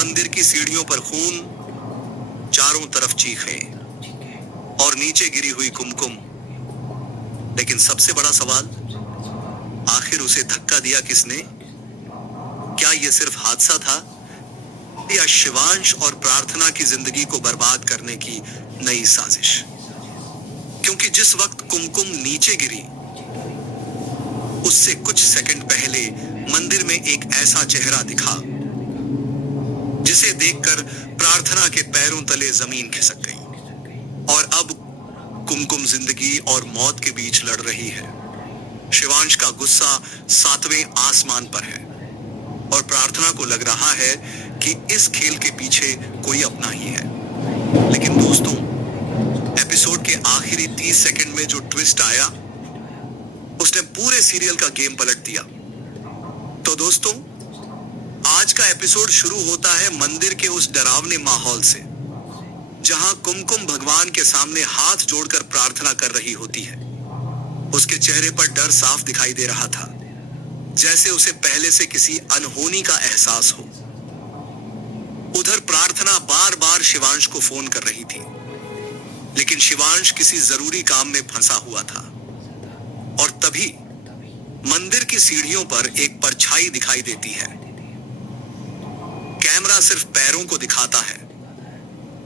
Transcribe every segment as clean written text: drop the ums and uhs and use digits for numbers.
मंदिर की सीढ़ियों पर खून, चारों तरफ चीखें और नीचे गिरी हुई कुमकुम। लेकिन सबसे बड़ा सवाल, आखिर उसे धक्का दिया किसने? क्या यह सिर्फ हादसा था या शिवांश और प्रार्थना की जिंदगी को बर्बाद करने की नई साजिश? क्योंकि जिस वक्त कुमकुम नीचे गिरी, उससे कुछ सेकंड पहले मंदिर में एक ऐसा चेहरा दिखा जिसे देखकर प्रार्थना के पैरों तले जमीन खिसक गई। और अब कुमकुम जिंदगी और मौत के बीच लड़ रही है। शिवांश का गुस्सा 7वें आसमान पर है और प्रार्थना को लग रहा है कि इस खेल के पीछे कोई अपना ही है। लेकिन दोस्तों, एपिसोड के आखिरी 30 सेकंड में जो ट्विस्ट आया, उसने पूरे सीरियल का गेम पलट दिया। तो दोस्तों, आज का एपिसोड शुरू होता है मंदिर के उस डरावने माहौल से, जहां कुमकुम भगवान के सामने हाथ जोड़कर प्रार्थना कर रही होती है। उसके चेहरे पर डर साफ दिखाई दे रहा था, जैसे उसे पहले से किसी अनहोनी का एहसास हो। उधर प्रार्थना बार बार शिवांश को फोन कर रही थी, लेकिन शिवांश किसी जरूरी काम में फंसा हुआ था। और तभी मंदिर की सीढ़ियों पर एक परछाई दिखाई देती है। कैमरा सिर्फ पैरों को दिखाता है,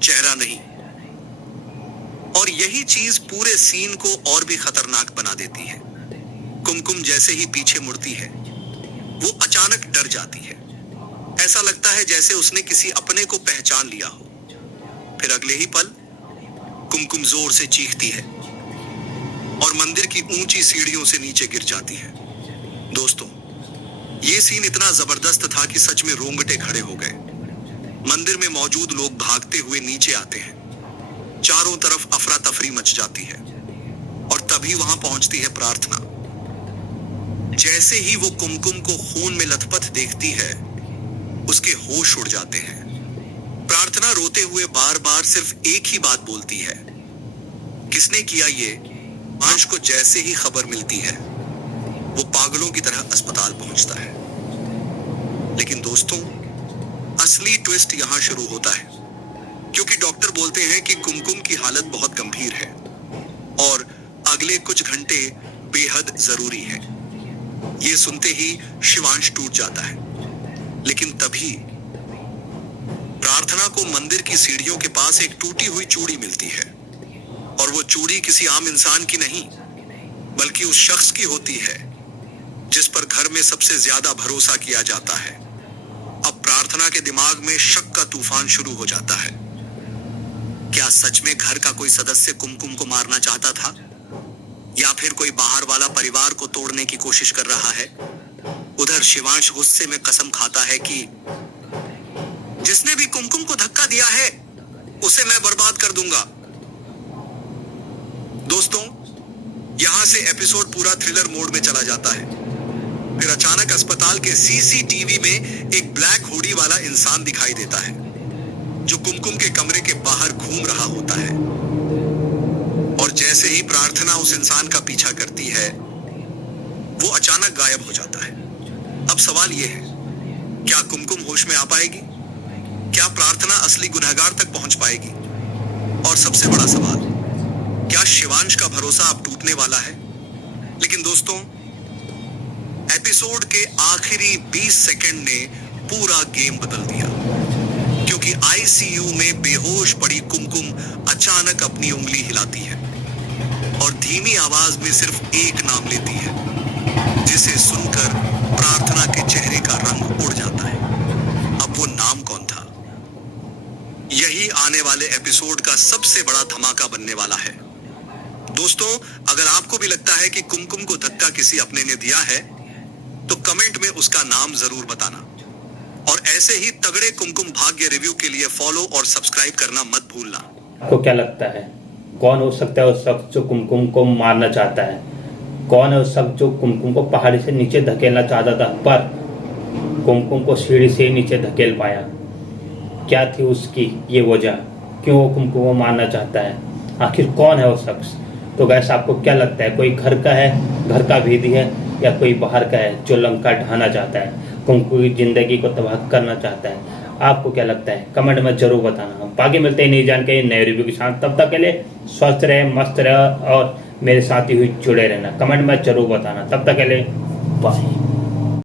चेहरा नहीं। और यही चीज पूरे सीन को और भी खतरनाक बना देती है। कुमकुम जैसे ही पीछे मुड़ती है, वो अचानक डर जाती है। ऐसा लगता है जैसे उसने किसी अपने को पहचान लिया हो। फिर अगले ही पल कुमकुम जोर से चीखती है और मंदिर की ऊंची सीढ़ियों से नीचे गिर जाती है। दोस्तों, ये सीन इतना जबरदस्त था कि सच में रोंगटे खड़े हो गए। मंदिर में मौजूद लोग भागते हुए नीचे आते हैं। चारों तरफ अफरा तफरी मच जाती है और तभी वहां पहुंचती है प्रार्थना। जैसे ही वो कुमकुम को खून में लथपथ देखती है, उसके होश उड़ जाते हैं। प्रार्थना रोते हुए बार बार सिर्फ एक ही बात बोलती है, किसने किया ये? अंश को जैसे ही खबर मिलती है, वो पागलों की तरह अस्पताल पहुंचता है। लेकिन दोस्तों, असली ट्विस्ट यहां शुरू होता है, क्योंकि डॉक्टर बोलते हैं कि कुमकुम की हालत बहुत गंभीर है और अगले कुछ घंटे बेहद जरूरी है। ये सुनते ही शिवांश टूट जाता है। लेकिन तभी प्रार्थना को मंदिर की सीढ़ियों के पास एक टूटी हुई चूड़ी मिलती है। और वो चूड़ी किसी आम इंसान की नहीं, बल्कि उस शख्स की होती है जिस पर घर में सबसे ज्यादा भरोसा किया जाता है। अब प्रार्थना के दिमाग में शक का तूफान शुरू हो जाता है। क्या सच में घर का कोई सदस्य कुमकुम को मारना चाहता था, या फिर कोई बाहर वाला परिवार को तोड़ने की कोशिश कर रहा है? उधर शिवांश गुस्से में कसम खाता है कि जिसने भी कुमकुम को धक्का दिया है, उसे मैं बर्बाद कर दूंगा। दोस्तों, यहां से एपिसोड पूरा थ्रिलर मोड में चला जाता है। फिर अचानक अस्पताल के सीसीटीवी में एक ब्लैक हुडी वाला इंसान दिखाई देता है, जो कुमकुम के कमरे के बाहर घूम रहा होता है। और जैसे ही प्रार्थना उस इंसान का पीछा करती है, वो अचानक गायब हो जाता है। अब सवाल यह है, क्या कुमकुम होश में आ पाएगी? क्या प्रार्थना असली गुनहगार तक पहुंच पाएगी? और सबसे बड़ा सवाल, क्या शिवांश का भरोसा अब टूटने वाला है? लेकिन दोस्तों, एपिसोड के आखिरी 20 सेकंड ने पूरा गेम बदल दिया, क्योंकि आईसीयू में बेहोश पड़ी कुमकुम अचानक अपनी उंगली हिलाती है और धीमी आवाज में सिर्फ एक नाम लेती है, जिसे सुनकर प्रार्थना के चेहरे का रंग उड़ जाता है। अब वो नाम कौन था? यही आने वाले एपिसोड का सबसे बड़ा धमाका बनने वाला है। दोस्तों, अगर आपको भी लगता है कि कुमकुम को धक्का किसी अपने ने दिया है, तो कमेंट में उसका नाम जरूर बताना। और ऐसे ही तगड़े कुमकुम भाग्य रिव्यू के लिए फॉलो और सब्सक्राइब करना मत भूलना। आपको क्या लगता है, कौन हो सकता है उस शख्स जो कुमकुम को मारना चाहता है? कौन है उस शख्स जो कुमकुम को पहाड़ी से नीचे धकेलना चाहता था, पर कुमकुम को सीढ़ी से नीचे धकेल पाया? क्या थी उसकी ये वजह, क्यों वो कुमकुम को मारना चाहता है? आखिर कौन है वो शख्स? तो गैस, आपको क्या लगता है, कोई घर का है, घर का भेदी है, या कोई बाहर का है जो लंका ढाना चाहता है, कुमकुम की जिंदगी को तबाह करना चाहता है? आपको क्या लगता है कमेंट में जरूर बताना। बाकी मिलते हैं नई जानकारी नए रिव्यू के साथ, तब तक के लिए स्वस्थ रहे, मस्त रहे और मेरे साथ ही हुई जुड़े रहना। कमेंट में जरूर बताना, तब तक के लिए बाय।